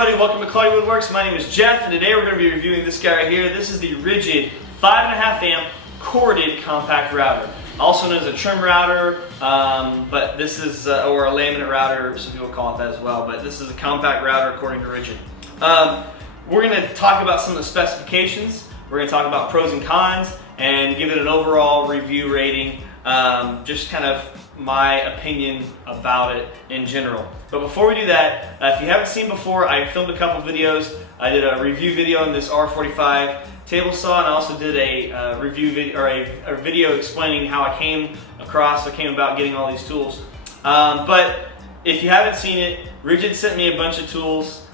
everybody, welcome to Woodworks. My name is Jeff, and today we're going to be reviewing this guy right here. This is the Rigid 5.5 amp corded compact router, also known as a trim router, but this is, or a laminate router, some people call it that as well, but this is a compact router according to Rigid. We're going to talk about some of the specifications, we're going to talk about pros and cons, and give it an overall review rating, just kind of my opinion about it in general. But before we do that, if you haven't seen before, I filmed a couple videos. I did a review video on this R45 table saw, and I also did a review video, or a video explaining how I came about getting all these tools. But if you haven't seen it, Rigid sent me a bunch of tools.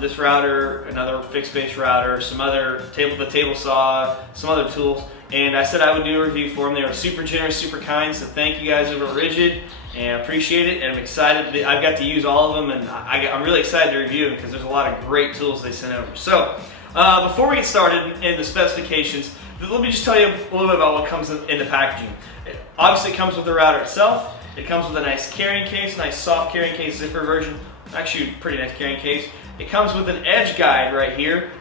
This router, another fixed base router, some other the table saw, some other tools, and I said I would do a review for them. They were super generous, super kind, so thank you guys over at Rigid, and I appreciate it, and I'm excited that I've got to use all of them, and I'm really excited to review them because there's a lot of great tools they sent over. So before we get started in the specifications, let me just tell you a little bit about what comes in the packaging. Obviously it comes with the router itself. It comes with a nice carrying case, nice soft carrying case, zipper version. Actually, pretty nice carrying case. It comes with an edge guide right here,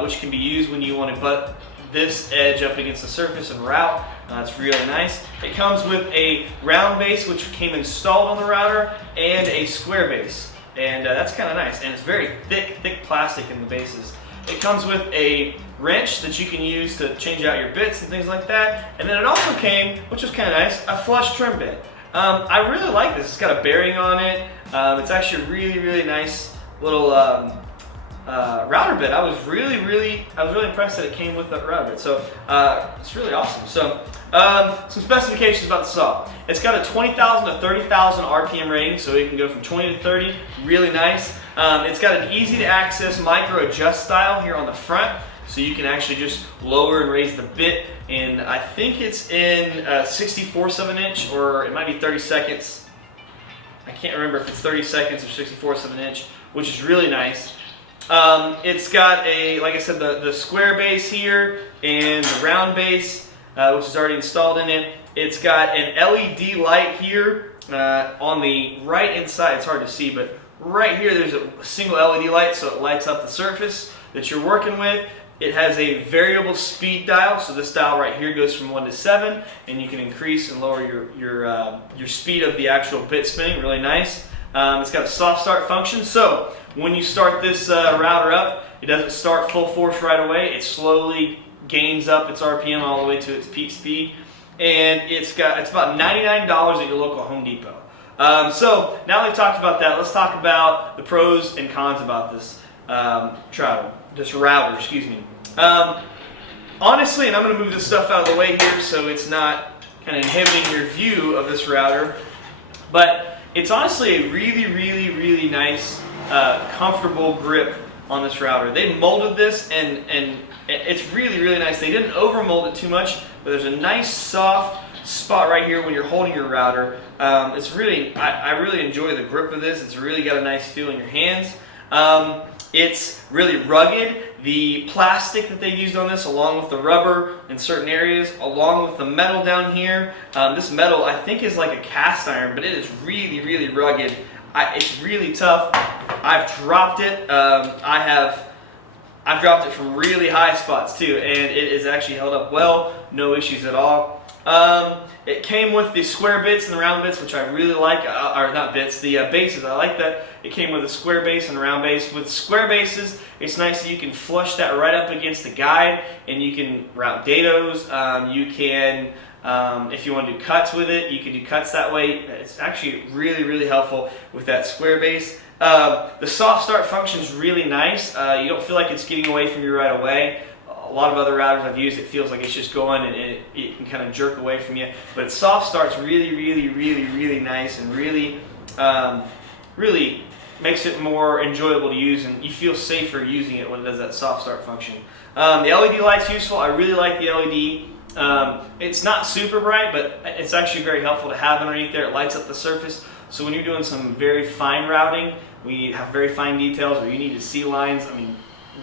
which can be used when you want to butt this edge up against the surface and route. It's really nice. It comes with a round base, which came installed on the router, and a square base. And that's kind of nice. And it's very thick plastic in the bases. It comes with a wrench that you can use to change out your bits and things like that. And then it also came, which was kind of nice, a flush trim bit. I really like this. It's got a bearing on it. It's actually a really nice little router bit. I was really impressed that it came with the router bit. So it's really awesome. So some specifications about the saw. It's got a 20,000 to 30,000 RPM rating, so it can go from 20 to 30. Really nice. It's got an easy to access micro adjust style here on the front, so you can actually just lower and raise the bit. And I think it's in 64/7 inch, or it might be 30 seconds. I can't remember if it's 30 seconds or 64/7 inch, which is really nice. It's got a, like I said, the square base here and the round base, which is already installed in it. It's got an LED light here on the right inside. It's hard to see, but right here there's a single LED light, so it lights up the surface that you're working with. It has a variable speed dial, so this dial right here goes from 1 to 7, and you can increase and lower your speed of the actual bit spinning. Really nice. It's got a soft start function, so when you start this router up, it doesn't start full force right away. It slowly gains up its RPM all the way to its peak speed, and it's about $99 at your local Home Depot. So now that we've talked about that, let's talk about the pros and cons about this router, excuse me. Honestly, and I'm going to move this stuff out of the way here so it's not kind of inhibiting your view of this router, but it's honestly a really nice, comfortable grip on this router. They molded this, and it's really nice. They didn't over mold it too much, but there's a nice soft spot right here when you're holding your router. It's really, I really enjoy the grip of this. It's really got a nice feel in your hands. It's really rugged. The plastic that they used on this, along with the rubber in certain areas, along with the metal down here. This metal, I think, is like a cast iron, but it is really rugged. It's really tough. I've dropped it. I've dropped it from really high spots too, and it is actually held up well. No issues at all. It came with the square bits and the round bits, which I really like, or not bits, the bases. I like that it came with a square base and a round base. With square bases, it's nice that you can flush that right up against the guide, and you can route dados. You can, if you want to do cuts with it, you can do cuts that way. It's actually really helpful with that square base. The soft start function is really nice. You don't feel like it's getting away from you right away. A lot of other routers I've used, it feels like it's just going and it can kind of jerk away from you. But soft start's really nice, and really makes it more enjoyable to use, and you feel safer using it when it does that soft start function. The LED light's useful. I really like the LED. It's not super bright, but it's actually very helpful to have underneath there. It lights up the surface, so when you're doing some very fine routing, when you have very fine details or you need to see lines, I mean,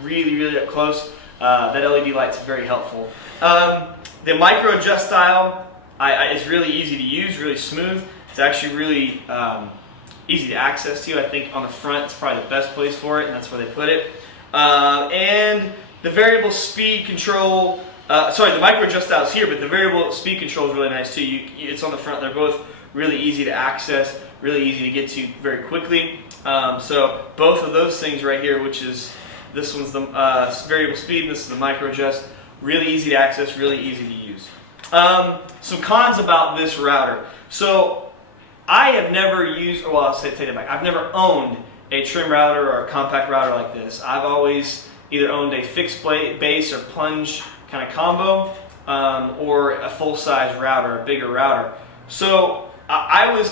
really up close, that LED light's very helpful. The micro adjust dial is really easy to use, really smooth. It's actually really easy to access to. I think on the front it's probably the best place for it, and that's where they put it. And the variable speed control, the micro adjust dial is here, but the variable speed control is really nice too. It's on the front. They're both really easy to access, really easy to get to very quickly. So both of those things right here, which is, this one's the variable speed, this is the micro adjust, really easy to access, really easy to use. Some cons about this router. So I have never used, well, I'll take it back. I've never owned a trim router or a compact router like this. I've always either owned a fixed base or plunge kind of combo, or a full-size router, a bigger router. So I was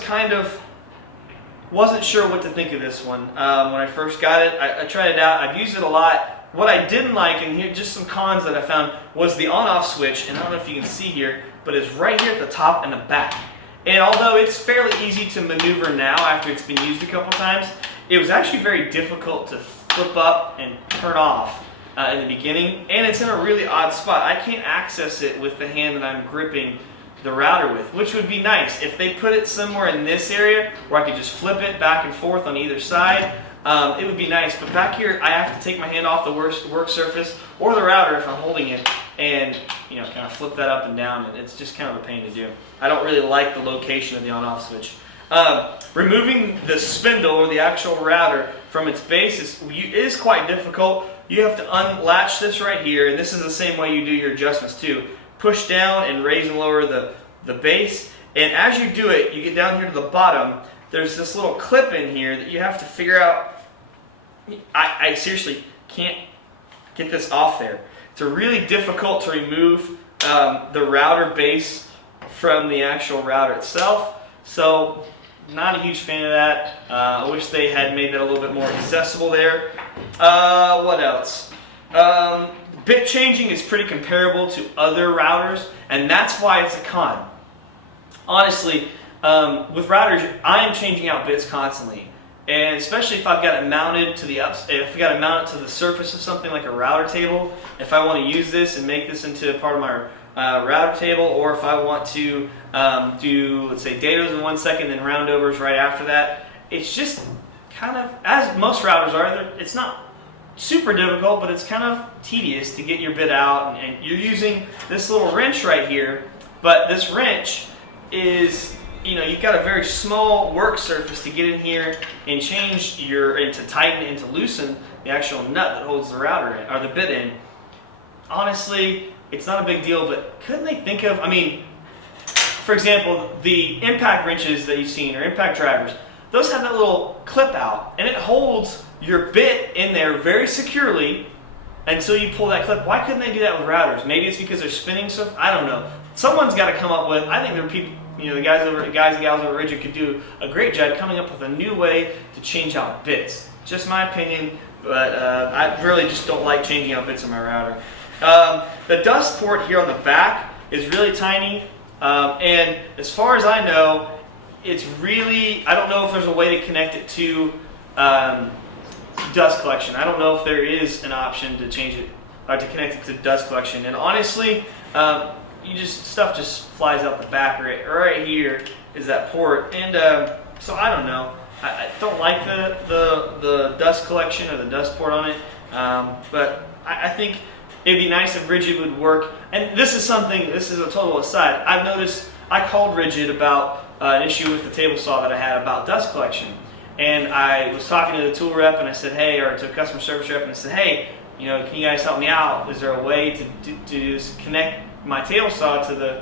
wasn't sure what to think of this one when I first got it. I tried it out. I've used it a lot. What I didn't like, and here just some cons that I found, was the on-off switch. And I don't know if you can see here, but it's right here at the top and the back. And although it's fairly easy to maneuver now after it's been used a couple times, it was actually very difficult to flip up and turn off in the beginning. And it's in a really odd spot. I can't access it with the hand that I'm gripping the router with, which would be nice if they put it somewhere in this area where I could just flip it back and forth on either side. It would be nice, but back here I have to take my hand off the work surface or the router if I'm holding it, and kind of flip that up and down, and it's just kind of a pain to do. I don't really like the location of the on-off switch. Removing the spindle or the actual router from its base is quite difficult. You have to unlatch this right here, and this is the same way you do your adjustments too. Push down and raise and lower the base, and as you do it, you get down here to the bottom. There's this little clip in here that you have to figure out. I seriously can't get this off there. It's really difficult to remove the router base from the actual router itself, so not a huge fan of that. I wish they had made that a little bit more accessible there. What else? Bit changing is pretty comparable to other routers, and that's why it's a con. Honestly, with routers, I am changing out bits constantly, and especially if I've got it mounted to if I've got it mounted to the surface of something like a router table. If I want to use this and make this into part of my router table, or if I want to do, let's say, dados in 1 second, then roundovers right after that, it's just kind of, as most routers are, it's not super difficult, but it's kind of tedious to get your bit out, and you're using this little wrench right here, but this wrench is, you've got a very small work surface to get in here and change and to tighten and to loosen the actual nut that holds the router in, or the bit in. Honestly, it's not a big deal, but couldn't they think of, for example, the impact wrenches that you've seen, or impact drivers, those have that little clip out, and it holds your bit in there very securely until you pull that clip. Why couldn't they do that with routers? Maybe it's because they're spinning stuff. I don't know. Someone's got to come up with. I think there are people, the guys and gals over Rigid could do a great job coming up with a new way to change out bits. Just my opinion, but I really just don't like changing out bits on my router. The dust port here on the back is really tiny, and as far as I know, it's really, I don't know if there's a way to connect it to dust collection. I don't know if there is an option to change it or to connect it to dust collection. And honestly, stuff just flies out the back. Right here is that port, and so I don't know. I don't like the dust collection or the dust port on it, but I think it'd be nice if Rigid would work. And this is a total aside. I've noticed, I called Rigid about an issue with the table saw that I had about dust collection. And I was talking to the tool rep, and I said, hey, or to a customer service rep, and I said, hey, can you guys help me out? Is there a way to connect my table saw to the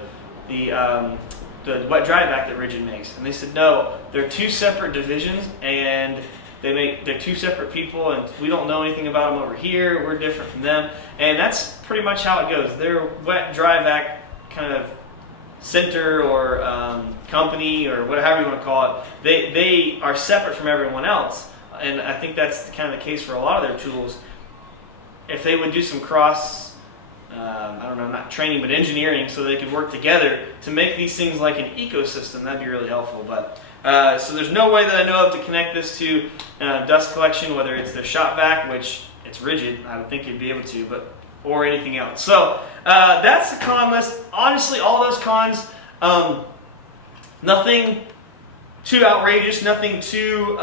wet dry vac that Rigid makes? And they said, no, they're two separate divisions, and they're two separate people, and we don't know anything about them over here. We're different from them. And that's pretty much how it goes. They're wet dry vac kind of center or company, or whatever you want to call it. They are separate from everyone else, and I think that's kind of the case for a lot of their tools. If they would do some cross, I don't know, not training, but engineering, so they could work together to make these things like an ecosystem, that'd be really helpful. But so there's no way that I know of to connect this to dust collection, whether it's their shop vac, which it's Rigid, I would think you'd be able to, or anything else. So that's the con list. Honestly, all those cons, nothing too outrageous, nothing too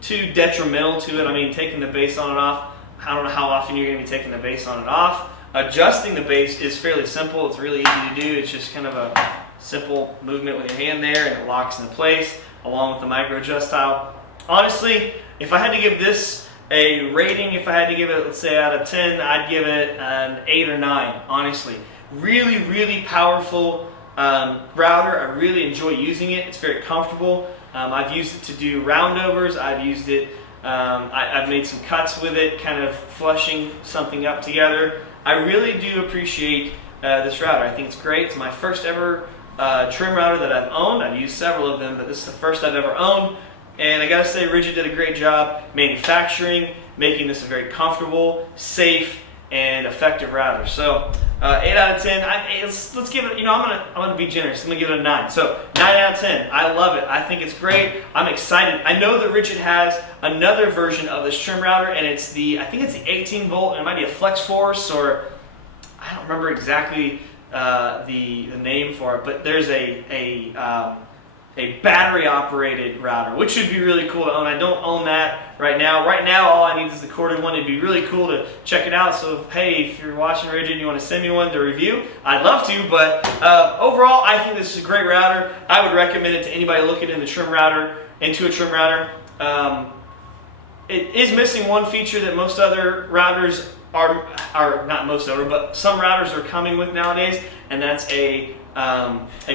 too detrimental to it. I mean, taking the base on and off, I don't know how often you're going to be taking the base on and off. Adjusting the base is fairly simple. It's really easy to do. It's just kind of a simple movement with your hand there, and it locks into place along with the micro adjust tile. Honestly, if I had to give this a rating, if I had to give it, let's say out of 10, I'd give it an 8 or 9, honestly. Really, really powerful router. I really enjoy using it. It's very comfortable. I've used it to do roundovers. I've used it, I've made some cuts with it, kind of flushing something up together. I really do appreciate this router. I think it's great. It's my first ever trim router that I've owned. I've used several of them, but this is the first I've ever owned. And I gotta say, Ridgid did a great job manufacturing, making this a very comfortable, safe, and effective router. So 8 out of 10. Let's give it. You know, I'm gonna be generous. I'm gonna give it a 9. So 9 out of 10. I love it. I think it's great. I'm excited. I know that Ridgid has another version of this trim router, and it's the, I think it's the 18 volt, and it might be a Flex Force, or I don't remember exactly the name for it. But there's a battery operated router, which should be really cool to own. I don't own that right now. Right now, all I need is the corded one. It'd be really cool to check it out. So, hey, if you're watching Ridgid and you want to send me one to review, I'd love to. But overall, I think this is a great router. I would recommend it to anybody looking into a trim router. It is missing one feature that most other routers are not most other, but some routers are coming with nowadays, and that's a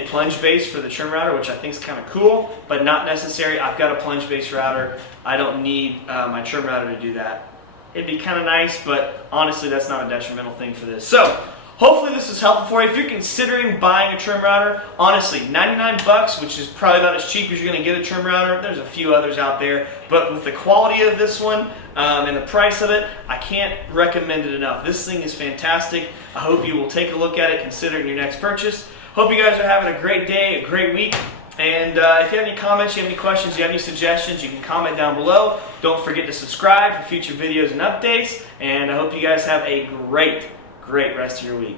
plunge base for the trim router, which I think is kind of cool, but not necessary. I've got a plunge base router. I don't need my trim router to do that. It'd be kind of nice, but honestly, that's not a detrimental thing for this. So hopefully this is helpful for you. If you're considering buying a trim router, honestly, 99 bucks, which is probably about as cheap as you're going to get a trim router. There's a few others out there, but with the quality of this one and the price of it, I can't recommend it enough. This thing is fantastic. I hope you will take a look at it, consider it your next purchase. Hope you guys are having a great day, a great week. And if you have any comments, you have any questions, you have any suggestions, you can comment down below. Don't forget to subscribe for future videos and updates. And I hope you guys have a great rest of your week.